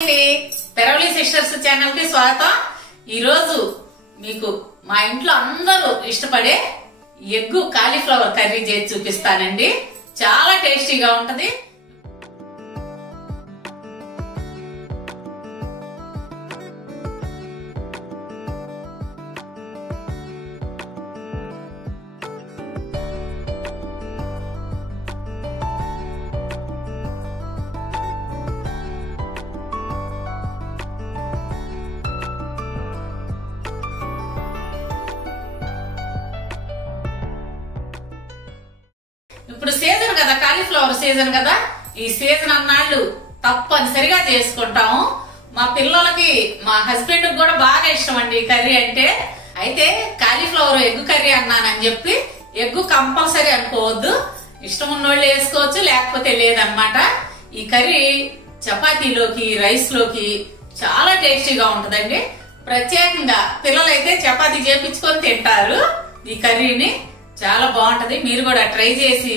Peravali sisters channel కి స్వాగతం। ఈ రోజు మీకు మా ఇంట్లో అందరూ ఇష్టపడే ఎగ్గు కాలీఫ్లవర్ కర్రీ చేసి చూపిస్తానండి। చాలా టేస్టీగా ఉంటది। ఇప్పుడు సీజన్ కదా, కాలీఫ్లవర్ సీజన్ కదా, ఈ సీజన్ అన్నాళ్ళు తప్పనిసరిగా చేసుకుంటాము। మా పిల్లలకి మా హస్బెండ్ కూడా బాగా ఇష్టం అండి ఈ కర్రీ అంటే। అయితే కాలీఫ్లవర్ ఎగ్గు కర్రీ అన్నానని చెప్పి ఎగ్గు కంపల్సరీ అనుకోవద్దు, ఇష్టం ఉన్నోళ్ళు వేసుకోవచ్చు, లేకపోతే లేదన్నమాట। ఈ కర్రీ చపాతీలోకి రైస్ లోకి చాలా టేస్టీగా ఉంటదండి। ప్రత్యేకంగా పిల్లలైతే చపాతీ చేపించుకొని తింటారు ఈ కర్రీని। చాలా బాగుంటది, మీరు కూడా ట్రై చేసి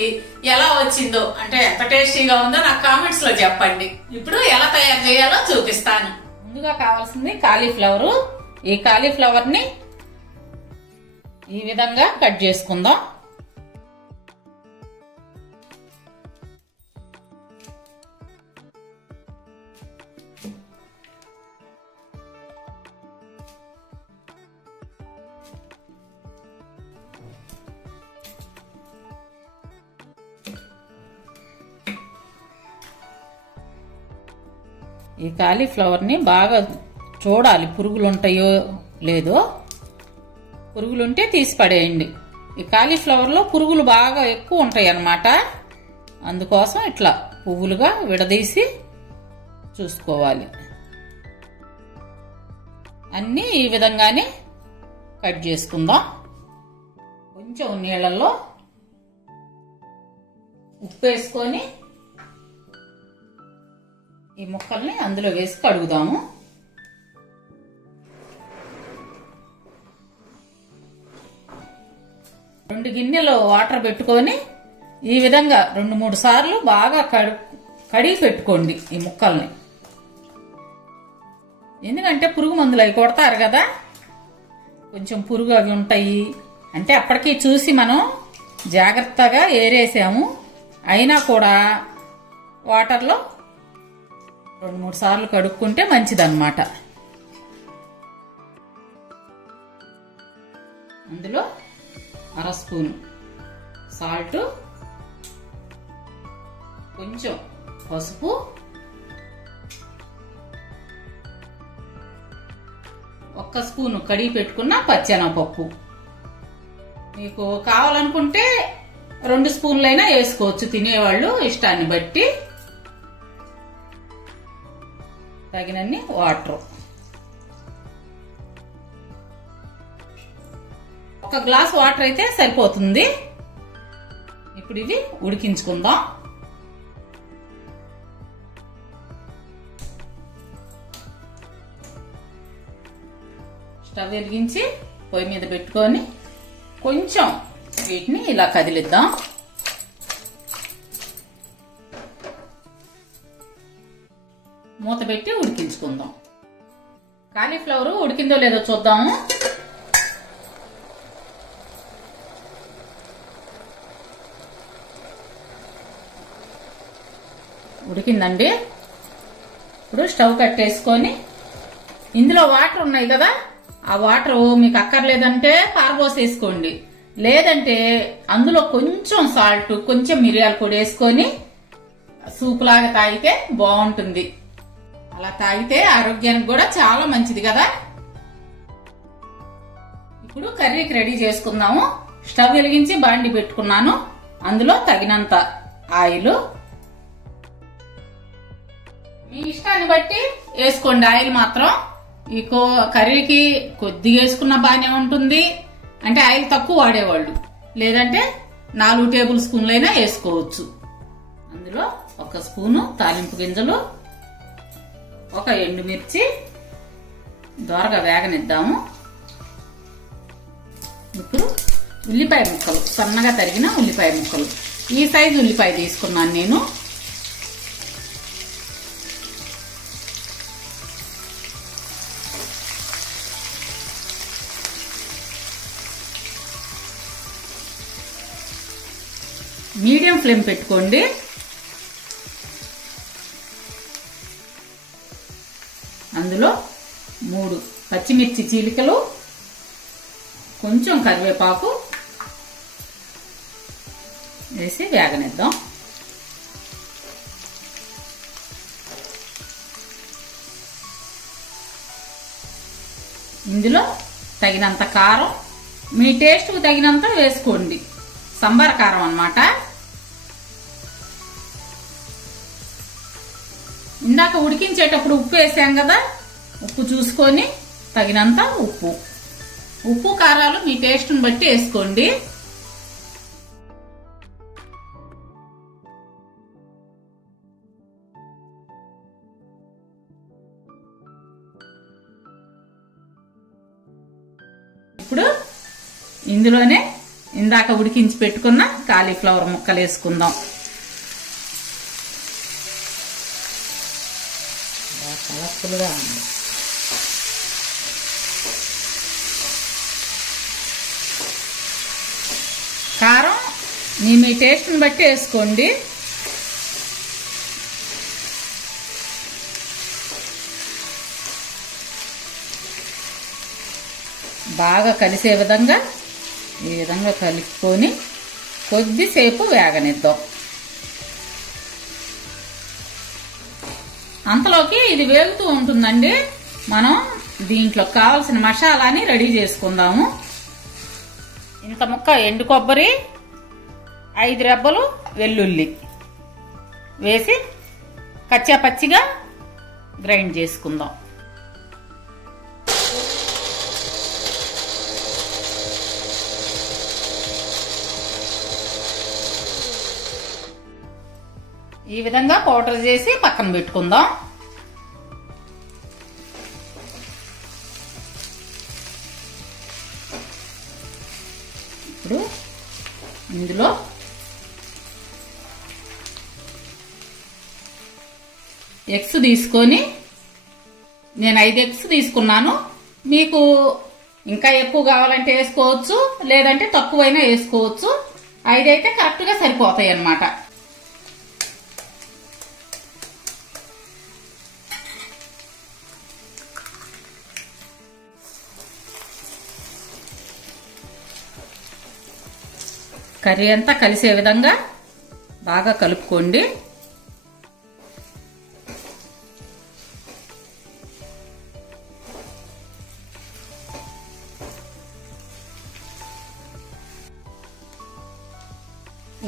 ఎలా వచ్చిందో అంటే ఎంత టేస్టీగా ఉందో నాకు కామెంట్స్ లో చెప్పండి। ఇప్పుడు ఎలా తయారు చేయాలో చూపిస్తాను। ముందుగా కావాల్సింది కాలీఫ్లవర్। ఈ కాలీఫ్లవర్ ని ఈ విధంగా కట్ చేసుకుందాం। ఈ కాలీఫ్లవర్ ని బాగా చూడాలి, పురుగులు ఉంటాయో లేదో। పురుగులుంటే తీసి పడేయండి। ఈ కాలీఫ్లవర్ లో పురుగులు బాగా ఎక్కువ ఉంటాయి అన్నమాట, అందుకోసం ఇట్లా పువ్వులుగా విడదీసి చూసుకోవాలి। అన్నీ ఈ విధంగానే కట్ చేసుకుందాం। కొంచెం నీళ్ళల్లో ఉప్పు వేసుకొని ఈ ముక్కల్ని అందులో వేసి కడుగుదాము। రెండు గిన్నెలో వాటర్ పెట్టుకొని ఈ విధంగా 2-3 సార్లు బాగా కడిగి పెట్టుకోండి ఈ ముక్కల్ని। ఎందుకంటే పురుగు మందులు అవి కొడతారు కదా, కొంచెం పురుగు అవి ఉంటాయి అంటే అప్పటికి చూసి మనం జాగ్రత్తగా ఏరేసాము, అయినా కూడా వాటర్లో 2-3 సార్లు కడుక్కుంటే మంచిదన్నమాట। అందులో 1/2 స్పూన్ సాల్ట్, కొంచెం పసుపు, 1 స్పూన్ కడిగి పెట్టుకున్న పచ్చెనగపప్పు, మీకు కావాలనుకుంటే 2 స్పూన్లైనా వేసుకోవచ్చు, తినేవాళ్ళు ఇష్టాన్ని బట్టి। తగినన్ని వాటర్, 1 గ్లాస్ వాటర్ అయితే సరిపోతుంది। ఇప్పుడు ఇవి ఉడికించుకుందాం। స్టవ్ వెలిగించి పొయ్యి మీద పెట్టుకొని కొంచెం వీటిని ఇలా కదిలిద్దాం। మూత పెట్టి ఉడికించుకుందాం। కాలీఫ్లవర్ ఉడికిందో లేదో చూద్దాము। ఉడికిందండి। ఇప్పుడు స్టవ్ కట్టేసుకొని ఇందులో వాటర్ ఉన్నాయి కదా, ఆ వాటర్ మీకు అక్కర్లేదంటే పారబోసేసుకోండి, లేదంటే అందులో కొంచెం సాల్ట్, కొంచెం మిరియాల పొడి వేసుకొని సూప్ లాగా తాగితే బాగుంటుంది। అలా తాగితే ఆరోగ్యానికి కూడా చాలా మంచిది కదా। ఇప్పుడు కర్రీకి రెడీ చేసుకుందాము। స్టవ్ వెలిగించి బాండి పెట్టుకున్నాను, అందులో తగినంత ఆయిల్, మీ ఇష్టాన్ని బట్టి వేసుకోండి ఆయిల్ మాత్రం। ఈ కర్రీకి కొద్దిగా వేసుకున్న బాగానే ఉంటుంది, అంటే ఆయిల్ తక్కువ వాడేవాళ్ళు, లేదంటే 4 టేబుల్ స్పూన్లైనా వేసుకోవచ్చు। అందులో 1 స్పూను తాలింపు గింజలు, 1 ఎండుమిర్చి దోరగా వేగనిద్దాము। ఇప్పుడు ఉల్లిపాయ ముక్కలు, సన్నగా తరిగిన ఉల్లిపాయ ముక్కలు, ఈ సైజు ఉల్లిపాయ తీసుకున్నాను నేను। మీడియం ఫ్లేమ్ పెట్టుకోండి. అందులో 3 పచ్చిమిర్చి చీలికలు, కొంచెం కరివేపాకు వేసి వేగనిద్దాం. ఇందులో తగినంత కారం, మీ టేస్ట్కు తగినంత వేసుకోండి. సంబార కారం అన్నమాట. ఇందాక ఉడికించేటప్పుడు ఉప్పు వేసాం కదా, ఉప్పు చూసుకొని తగినంత ఉప్పు కారాలు మీ టేస్ట్ని బట్టి వేసుకోండి. ఇప్పుడు ఇందులోనే ఇందాక ఉడికించి పెట్టుకున్న కాలీఫ్లవర్ ముక్కలు వేసుకుందాం. కలర్ఫుల్గా ఉంది. కారం మీ టేస్ట్ని బట్టి వేసుకోండి. బాగా కలిసే విధంగా ఈ విధంగా కలుపుకొని కొద్దిసేపు వేగనిద్దాం. అంతలోకి ఇది వేగుతూ ఉంటుందండి. మనం దీంట్లో కావాల్సిన మసాలాని రెడీ చేసుకుందాము. ఇంత ముక్క ఎండు కొబ్బరి, 5 రెబ్బలు వెల్లుల్లి వేసి కచ్చా పచ్చిగా గ్రైండ్ చేసుకుందాం. ఈ విధంగా పౌడర్ చేసి పక్కన పెట్టుకుందాం. ఇప్పుడు ఇందులో ఎగ్స్ తీసుకొని, నేను 5 ఎగ్స్ తీసుకున్నాను. మీకు ఇంకా ఎక్కువ కావాలంటే వేసుకోవచ్చు, లేదంటే తక్కువైనా వేసుకోవచ్చు. 5 అయితే కరెక్ట్గా సరిపోతాయి అన్నమాట. కర్రీ అంతా కలిసే విధంగా బాగా కలుపుకోండి.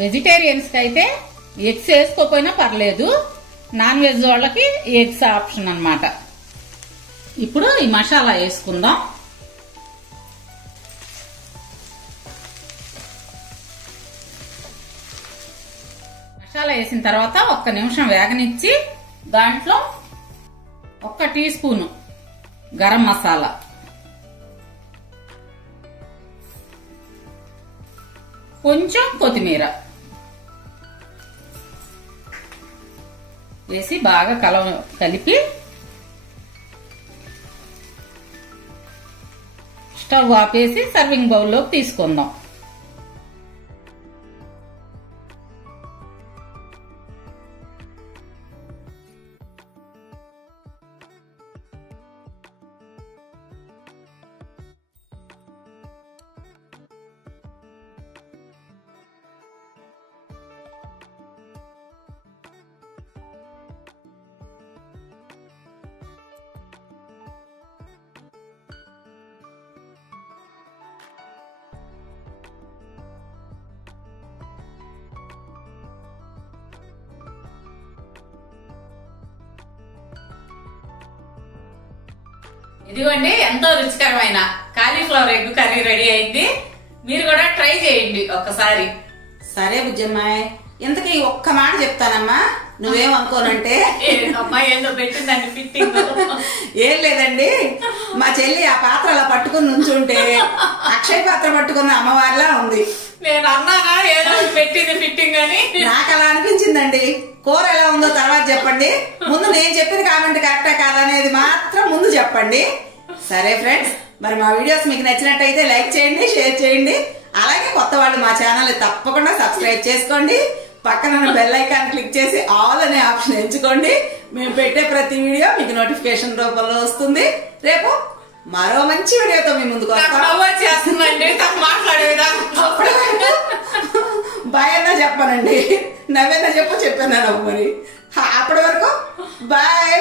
వెజిటేరియన్స్ అయితే ఎగ్స్ వేసుకోకపోయినా పర్లేదు, నాన్ వెజ్ వాళ్ళకి ఎగ్స్ ఆప్షన్ అన్నమాట. ఇప్పుడు ఈ మసాలా వేసుకుందాం. మసాలా వేసిన తర్వాత 1 నిమిషం వేగనిచ్చి దాంట్లో 1 టీ స్పూను గరం మసాలా, కొంచెం కొత్తిమీర వేసి బాగా కలిపి స్టవ్ ఆపేసి సర్వింగ్ బౌల్లోకి తీసుకుందాం. ఇదిగోండి, ఎంతో రుచికరమైన కాలీఫ్లవర్ ఎగ్ కర్రీ రెడీ అయింది. మీరు కూడా ట్రై చేయండి ఒక్కసారి. సరే బుజ్జమ్మాయి, ఇంతకీ ఒక్క మాట చెప్తానమ్మా, నువ్వేమనుకోనంటే. అమ్మాయి ఏదో పెట్టిందండి ఫిట్టింగ్. ఏం లేదండి, మా చెల్లి ఆ పాత్ర అలా పట్టుకుని నుంచుంటే అక్షయ పాత్ర పట్టుకున్న అమ్మవారిలా ఉంది. నేను అన్నానా ఏదో పెట్టింది ఫిట్టింగ్ అని? నాకు అలా అనిపించిందండి. కూర ఎలా ఉందో తర్వాత చెప్పండి, ముందు నేను చెప్పిన కామెంట్ కరెక్టా కాదనేది మాత్రం ముందు చెప్పండి. సరే ఫ్రెండ్స్, మరి మా వీడియోస్ మీకు నచ్చినట్టయితే లైక్ చేయండి, షేర్ చేయండి. అలాగే కొత్త వాళ్ళు మా ఛానల్ తప్పకుండా సబ్స్క్రైబ్ చేసుకోండి. పక్కన బెల్ ఐకాన్ క్లిక్ చేసి ఆల్ అనే ఆప్షన్ ఎంచుకోండి. మేము పెట్టే ప్రతి వీడియో మీకు నోటిఫికేషన్ రూపంలో వస్తుంది. రేపు మరో మంచి వీడియోతో మీ ముందుకు వస్తాం. బాయ్ అన్నా చెప్పానండి, నవ్వేనా చెప్పాను మరి. అప్పటి వరకు బాయ్.